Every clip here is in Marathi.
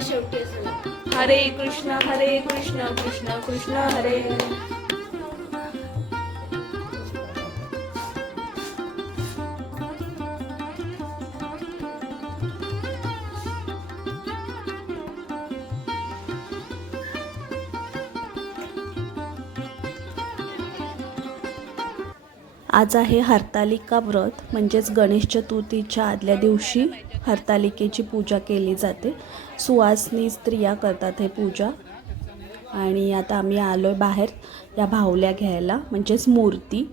शेवटी असं लागतं. हरे कृष्ण हरे कृष्ण कृष्ण कृष्ण हरे आज आहे हरतालिका व्रत म्हणजेच गणेश चतुर्थीच्या आदल्या दिवशी हरतालिकेची पूजा केली जाते. सुवासनी स्त्रिया करतात हे पूजा. आणि आता आम्ही आलो आहे बाहेर या भावल्या घ्यायला म्हणजेच मूर्ती.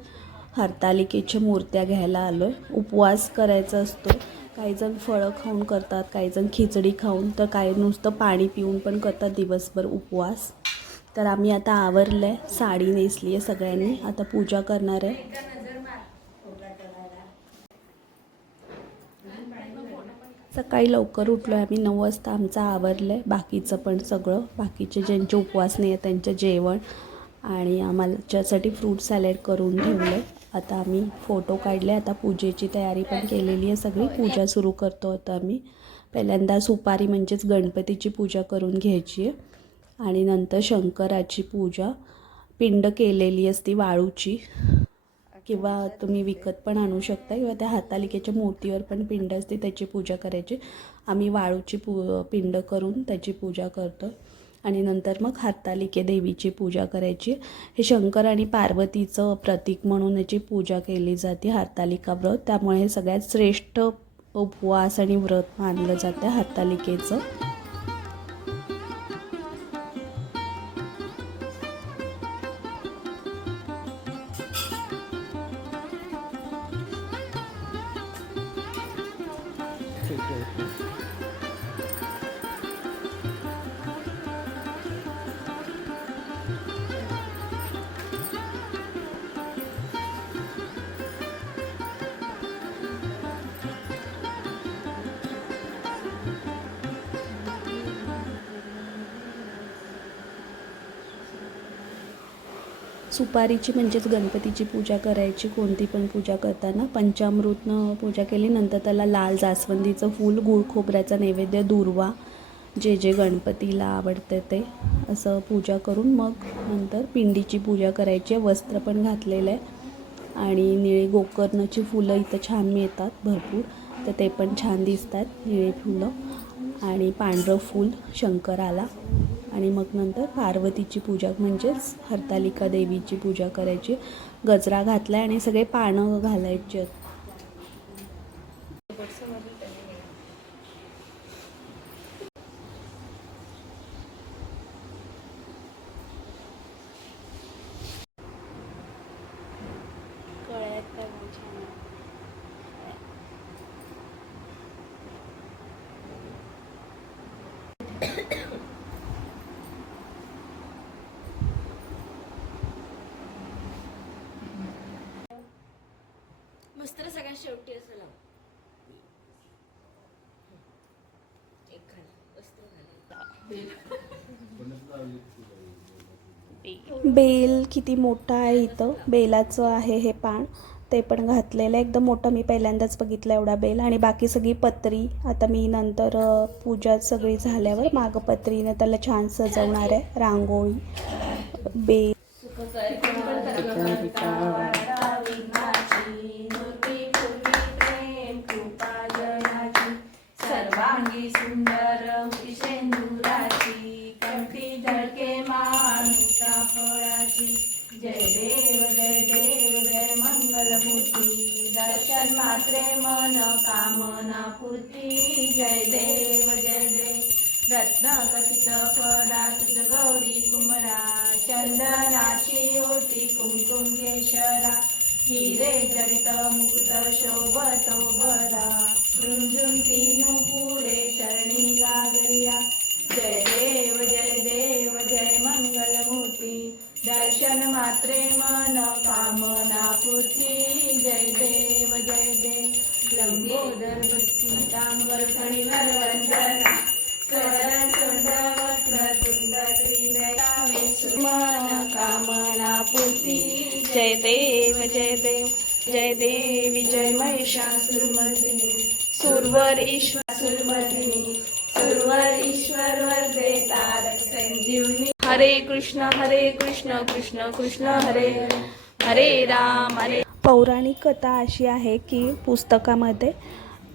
हरतालिकेच्या मूर्त्या घ्यायला आलो आहे उपवास करायचा असतो. काहीजण फळं खाऊन करतात काहीजण खिचडी खाऊन तर काही नुसतं पाणी पिऊन पण करतात दिवसभर उपवास. तर आम्ही आता आवरलं आहे साडी नेसली आहे सगळ्यांनी. आता पूजा करणार आहे. सकाळी लवकर उठलो आहे आम्ही. नऊ वाजता आमचं आवरलं आहे बाकीचं पण सगळं. बाकीचे ज्यांचे उपवास नाही आहे त्यांचं जेवण. आणि आम्हाच्यासाठी फ्रूट सॅलेड करून ठेवलं आहे आता आम्ही फोटो काढले. आता पूजेची तयारी पण केलेली आहे सगळी. पूजा सुरू करतो आता आम्ही. पहिल्यांदा सुपारी म्हणजेच गणपतीची पूजा करून घ्यायची आहे. आणि नंतर शंकराची पूजा. पिंड केलेली असती वाळूची. किंवा तुम्ही विकत पण आणू शकता किंवा त्या हातालिकेच्या मूर्तीवर पण पिंड असते त्याची पूजा करायची. आम्ही वाळूची पू पिंड करून त्याची पूजा करतो. आणि नंतर मग हातालिके देवीची पूजा करायची. हे शंकर आणि पार्वतीचं प्रतीक म्हणून याची पूजा केली जाते हातालिका व्रत. त्यामुळे हे सगळ्यात श्रेष्ठ उपवास आणि व्रत मानलं जातं हातालिकेचं. Thank you. सुपारीची म्हणजेच गणपतीची पूजा करायची कोणती पण पूजा करताना पंचामृतनं पूजा केली नंतर त्याला लाल जास्वंदीचं फूल गुळ खोबऱ्याचा नैवेद्य दुर्वा जे जे गणपतीला आवडते ते असं पूजा करून मग नंतर पिंडीची पूजा करायची. आहे वस्त्र पण घातलेलं आहे आणि निळे गोकर्णाची फुलं इथं छान मिळतात भरपूर तर ते पण छान दिसतात निळे फुलं आणि पांढरं फूल शंकराला. आणि मग नंतर पार्वतीची पूजा म्हणजेच हरतालिका देवीची पूजा करायची. गजरा घातला आणि सगळे पानं घालायचे. शेवटी असं लाव. एक वस्त्र बेल किती मोठा आहे इथं? बेलाचं आहे हे पान. ते पण घातलेलं आहे. एकदम मोठं मी पहिल्यांदाच बघितलं एवढा बेल. आणि बाकी सगळी पत्री. आता मी नंतर पूजा सगळी झाल्यावर मागं पत्रीनं त्याला छान सजवणार आहे. रांगोळी बेल. कंठी मानुषा फळाची जय देव जय देव जय मंगलमूर्ती. दर्शन मात्रे मन कामना पूर्ती जय देव जय देव. रत्न कथित फळात गौरी कुमरा चंदनाची ओटी कुमकुम केशरा हिरे जडित मुकुट शोभतो बरा झुंझुन तीनु पुरे चरणी गागरिया. जय दर्शन मात्रे मन कामना पूर्ती. जय देव जय देव. लंबोदर वृत्ती तांबर फणी वरवंदना स्वरण सुंद तुंड त्रिनयनावे सुमन कामना पूर्ती. जय देव जय देव. जय देवी जय महिषासुरमर्दिनी सुरवर ईश्वर सुरमर्दिनी. सुरवर ईश्वर वर्धे तारक संजीवनी. हरे कृष्ण हरे कृष्ण कृष्ण कृष्ण हरे हरे राम हरे पौराणिक कथा अशी आहे की पुस्तकामध्ये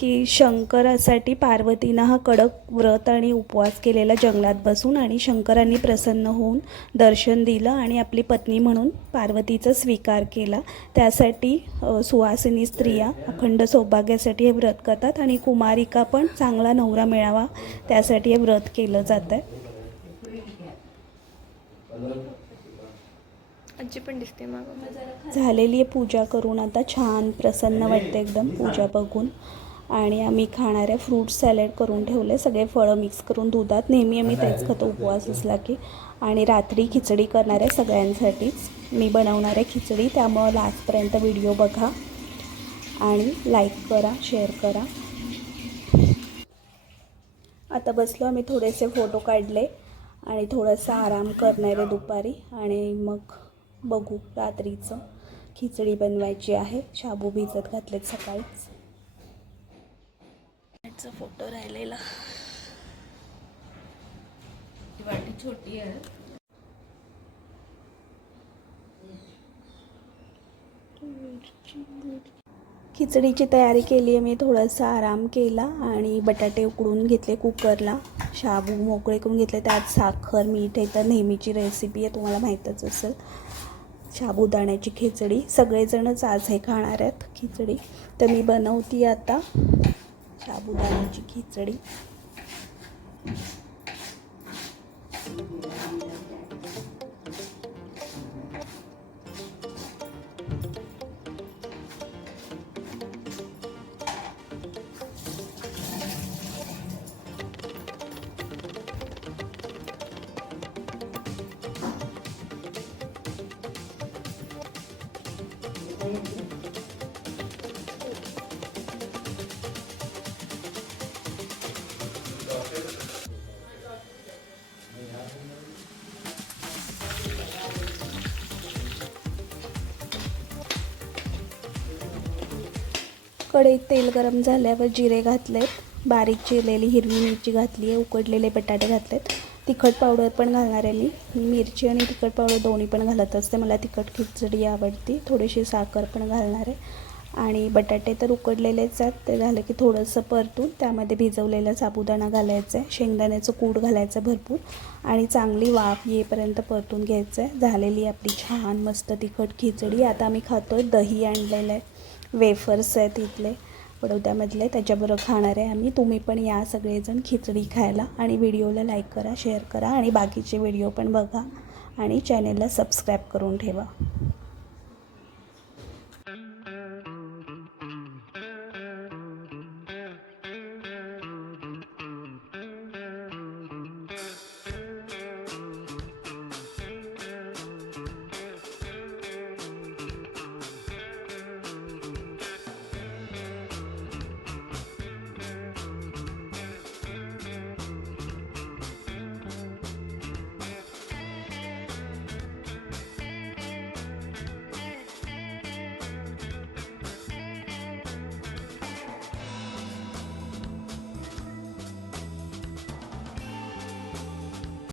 की शंकरासाठी पार्वतीनं हा कडक व्रत आणि उपवास केलेला जंगलात बसून आणि शंकरांनी प्रसन्न होऊन दर्शन दिलं आणि आपली पत्नी म्हणून पार्वतीचा स्वीकार केला. त्यासाठी सुवासिनी स्त्रिया अखंड सौभाग्यासाठी हे व्रत करतात आणि कुमारिका पण चांगला नवरा मिळावा त्यासाठी हे व्रत केलं जातं आहे आजी पण दिसते मागं. झालेली आहे पूजा करून आता छान प्रसन्न वाटते एकदम पूजा बघून. आणि आम्ही खाणाऱ्या फ्रूट सॅलड करून ठेवले सगळे फळं मिक्स करून दुधात. नेहमी आम्ही तेच खातो उपवास असला की. आणि रात्री खिचडी करणार आहे सगळ्यांसाठीच. मी बनवणार आहे खिचडी त्यामुळं लास्टपर्यंत व्हिडिओ बघा. आणि लाईक करा शेअर करा. आता बसलो आम्ही थोडेसे फोटो काढले. आणि थोडासा आराम करणार आहे दुपारी. आणि मग बघू रात्रीचं खिचडी बनवायची आहे. शाबू भिजत घातलेत सकाळीच. फोटो राहिलेला. वाटी छोटी आहे. खिचडीची तयारी केली आहे मी. थोडासा आराम केला आणि बटाटे उकडून घेतले कुकरला. शाबू मोकळे करून घेतले. त्यात साखर मीठ हे तर नेहमीची रेसिपी आहे तुम्हाला माहीतच असेल. साबुदाण्याची खिचडी. सगळेजणच आज हे खाणार आहेत खिचडी. तर मी बनवती आता साबुदाण्याची खिचडी. कढईत तेल गरम झाल्यावर जिरे घातलेत. बारीक चिरलेली हिरवी मिरची घातली आहे उकडलेले बटाटे घातलेत. तिखट पावडर पण घालणार आहे मी. मिरची आणि तिखट पावडर दोन्ही पण घालत असते. मला तिखट खिचडी आवडती. थोडीशी साखर पण घालणार आहे. आणि बटाटे तर उकडलेलेच आहेत. ते झालं की थोडंसं परतून त्यामध्ये भिजवलेला साबुदाणा घालायचा आहे. शेंगदाण्याचं कूड घालायचं भरपूर. आणि चांगली वाफ येईपर्यंत परतून घ्यायचं आहे. झालेली आपली छान मस्त तिखट खिचडी. आता आम्ही खातो आहे दही आणलेलं आहे. वेफर्स आहेत इथले. बडोद्यामधले त्याच्याबरोबर खाणार आहे आम्ही. तुम्ही पण या सगळेजण खिचडी खायला आणि व्हिडिओला लाईक करा शेअर करा आणि बाकीचे व्हिडिओ पण बघा आणि चॅनेलला सबस्क्राईब करून ठेवा.